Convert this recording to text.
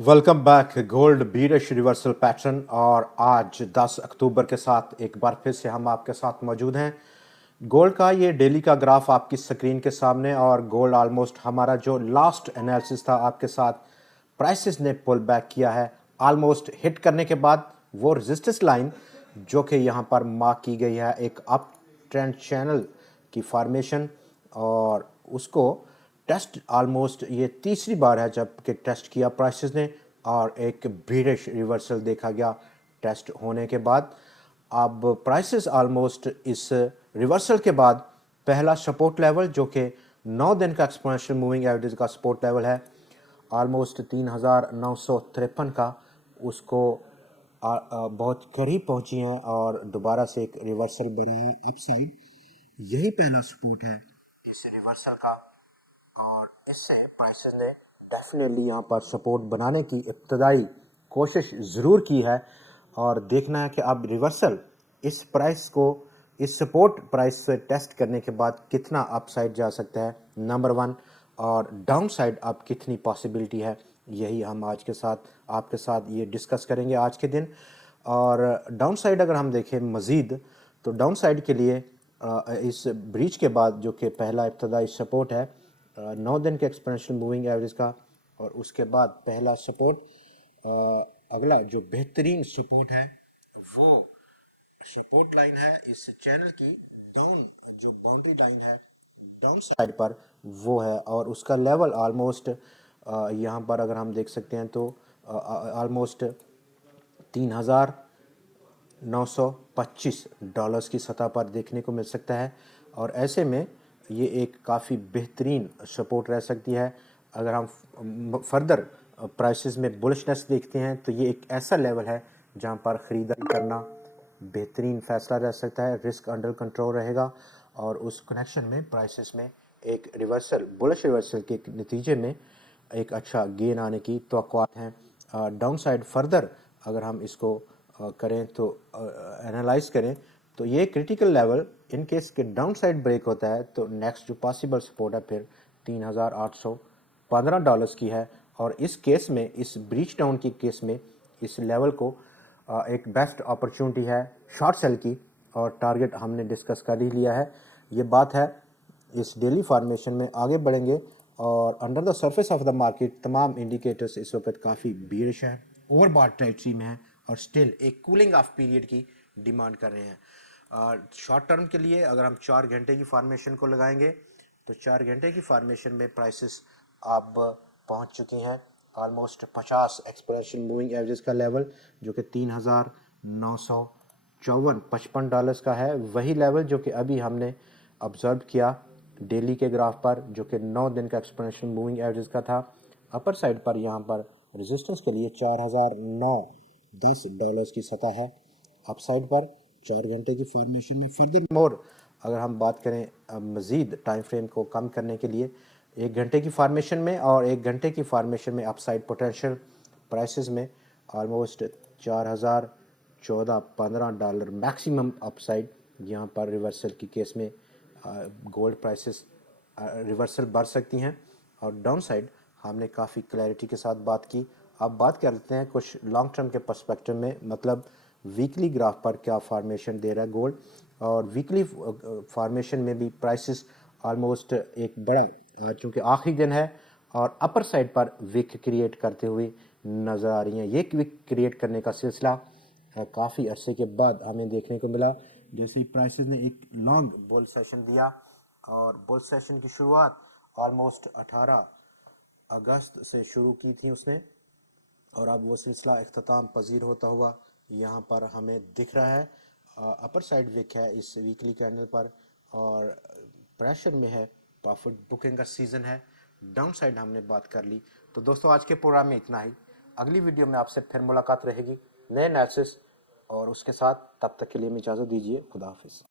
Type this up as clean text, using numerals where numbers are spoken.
Welcome back. Gold bearish reversal pattern और आज 10 अक्टूबर के साथ एक बार फिर से हम आपके साथ मौजूद हैं। गोल्ड का ये डेली का ग्राफ आपकी स्क्रीन के सामने और गोल्ड ऑलमोस्ट हमारा जो लास्ट एनालिसिस था आपके साथ प्राइसेस ने पुल बैक किया है। ऑलमोस्ट हिट करने के बाद वो रेजिस्टेंस लाइन जो कि यहाँ पर मार्क की गई है एक अप ट्रेंड चैनल की फॉर्मेशन और उसको टेस्ट ऑलमोस्ट ये तीसरी बार है जब कि टेस्ट किया प्राइसेस ने और एक बीरिश रिवर्सल देखा गया टेस्ट होने के बाद। अब प्राइसेस ऑलमोस्ट इस रिवर्सल के बाद पहला सपोर्ट लेवल जो कि 9 दिन का एक्सपोनेंशियल मूविंग एवरेज का सपोर्ट लेवल है ऑलमोस्ट 3953 का, उसको बहुत करीब पहुंची हैं और दोबारा से एक रिवर्सल बना है अपसाइड। यही पहला सपोर्ट है इस रिवर्सल का और इससे प्राइसेस ने डेफिनेटली यहाँ पर सपोर्ट बनाने की इब्तदाई कोशिश ज़रूर की है और देखना है कि अब रिवर्सल इस प्राइस को इस सपोर्ट प्राइस से टेस्ट करने के बाद कितना अपसाइड जा सकता है नंबर वन, और डाउन साइड अब कितनी पॉसिबिलिटी है, यही हम आज के साथ आपके साथ ये डिस्कस करेंगे आज के दिन। और डाउन साइड अगर हम देखें मज़ीद तो डाउन साइड के लिए इस ब्रीच के बाद जो कि पहला इब्तदाई सपोर्ट है 9 दिन के एक्सपोनेंशियल मूविंग एवरेज का और उसके बाद पहला सपोर्ट अगला जो बेहतरीन सपोर्ट है वो सपोर्ट लाइन है इस चैनल की डाउन, जो बाउंड्री लाइन है डाउन साइड पर वो है और उसका लेवल ऑलमोस्ट यहाँ पर अगर हम देख सकते हैं तो ऑलमोस्ट $3,925 की सतह पर देखने को मिल सकता है और ऐसे में ये एक काफ़ी बेहतरीन सपोर्ट रह सकती है। अगर हम फर्दर प्राइसेस में बुलिशनेस देखते हैं तो ये एक ऐसा लेवल है जहां पर ख़रीदारी करना बेहतरीन फ़ैसला रह सकता है, रिस्क अंडर कंट्रोल रहेगा और उस कनेक्शन में प्राइसेस में एक रिवर्सल बुलिश रिवर्सल के नतीजे में एक अच्छा गेन आने की तवक्कुआत हैं। डाउन साइड फर्दर अगर हम इसको करें तो एनालाइज करें तो ये क्रिटिकल लेवल इन केस के डाउन साइड ब्रेक होता है तो नेक्स्ट जो पॉसिबल सपोर्ट है फिर $3,815 की है और इस केस में इस ब्रीच डाउन की केस में इस लेवल को एक बेस्ट अपॉर्चुनिटी है शॉर्ट सेल की और टारगेट हमने डिस्कस कर ही लिया है। ये बात है इस डेली फॉर्मेशन में आगे बढ़ेंगे और under the surface of the market तमाम इंडिकेटर्स इस वक्त काफ़ी बीरिश हैं, ओवरबॉट टेरिटरी में हैं और स्टिल एक कूलिंग ऑफ पीरियड की डिमांड कर रहे हैं। शॉर्ट टर्म के लिए अगर हम 4 घंटे की फॉर्मेशन को लगाएंगे तो 4 घंटे की फॉर्मेशन में प्राइसेस अब पहुंच चुकी हैं ऑलमोस्ट 50 एक्सपोनेंशियल मूविंग एवरेज का लेवल जो कि $3,954-55 का है, वही लेवल जो कि अभी हमने ऑब्जर्व किया डेली के ग्राफ पर जो कि 9 दिन का एक्सपोनेंशियल मूविंग एवरेज का था। अपर साइड पर यहाँ पर रेजिस्टेंस के लिए $4,910 की सतह है अपसाइड पर 4 घंटे की फॉर्मेशन में। फर्दर मोर अगर हम बात करें मज़ीद टाइम फ्रेम को कम करने के लिए 1 घंटे की फॉर्मेशन में और 1 घंटे की फॉर्मेशन में अपसाइड पोटेंशियल प्राइसेस में ऑलमोस्ट $4,014-15 मैक्सिमम अपसाइड यहाँ पर रिवर्सल की केस में गोल्ड प्राइसेस रिवर्सल बढ़ सकती हैं और डाउन साइड हमने काफ़ी क्लैरिटी के साथ बात की। अब बात कर लेते हैं कुछ लॉन्ग टर्म के पर्सपेक्टिव में, मतलब वीकली ग्राफ पर क्या फॉर्मेशन दे रहा है गोल्ड और वीकली फॉर्मेशन में भी प्राइसेस ऑलमोस्ट एक बड़ा चूँकि आखिरी दिन है और अपर साइड पर विक क्रिएट करते हुए नज़र आ रही हैं। ये विक क्रिएट करने का सिलसिला काफ़ी अरसे के बाद हमें देखने को मिला जैसे ही प्राइसेस ने एक लॉन्ग बुल सेशन दिया और बुल सेशन की शुरुआत ऑलमोस्ट 18 अगस्त से शुरू की थी उसने और अब वो सिलसिला इख्तिताम पजीर होता हुआ यहाँ पर हमें दिख रहा है। अपर साइड विक है इस वीकली कैंडल पर और प्रेशर में है, प्रॉफिट बुकिंग का सीज़न है। डाउन साइड हमने बात कर ली। तो दोस्तों आज के प्रोग्राम में इतना ही। अगली वीडियो में आपसे फिर मुलाकात रहेगी नए एनालिसिस और उसके साथ, तब तक के लिए मैं इजाज़त दीजिए। खुदा हाफिज़।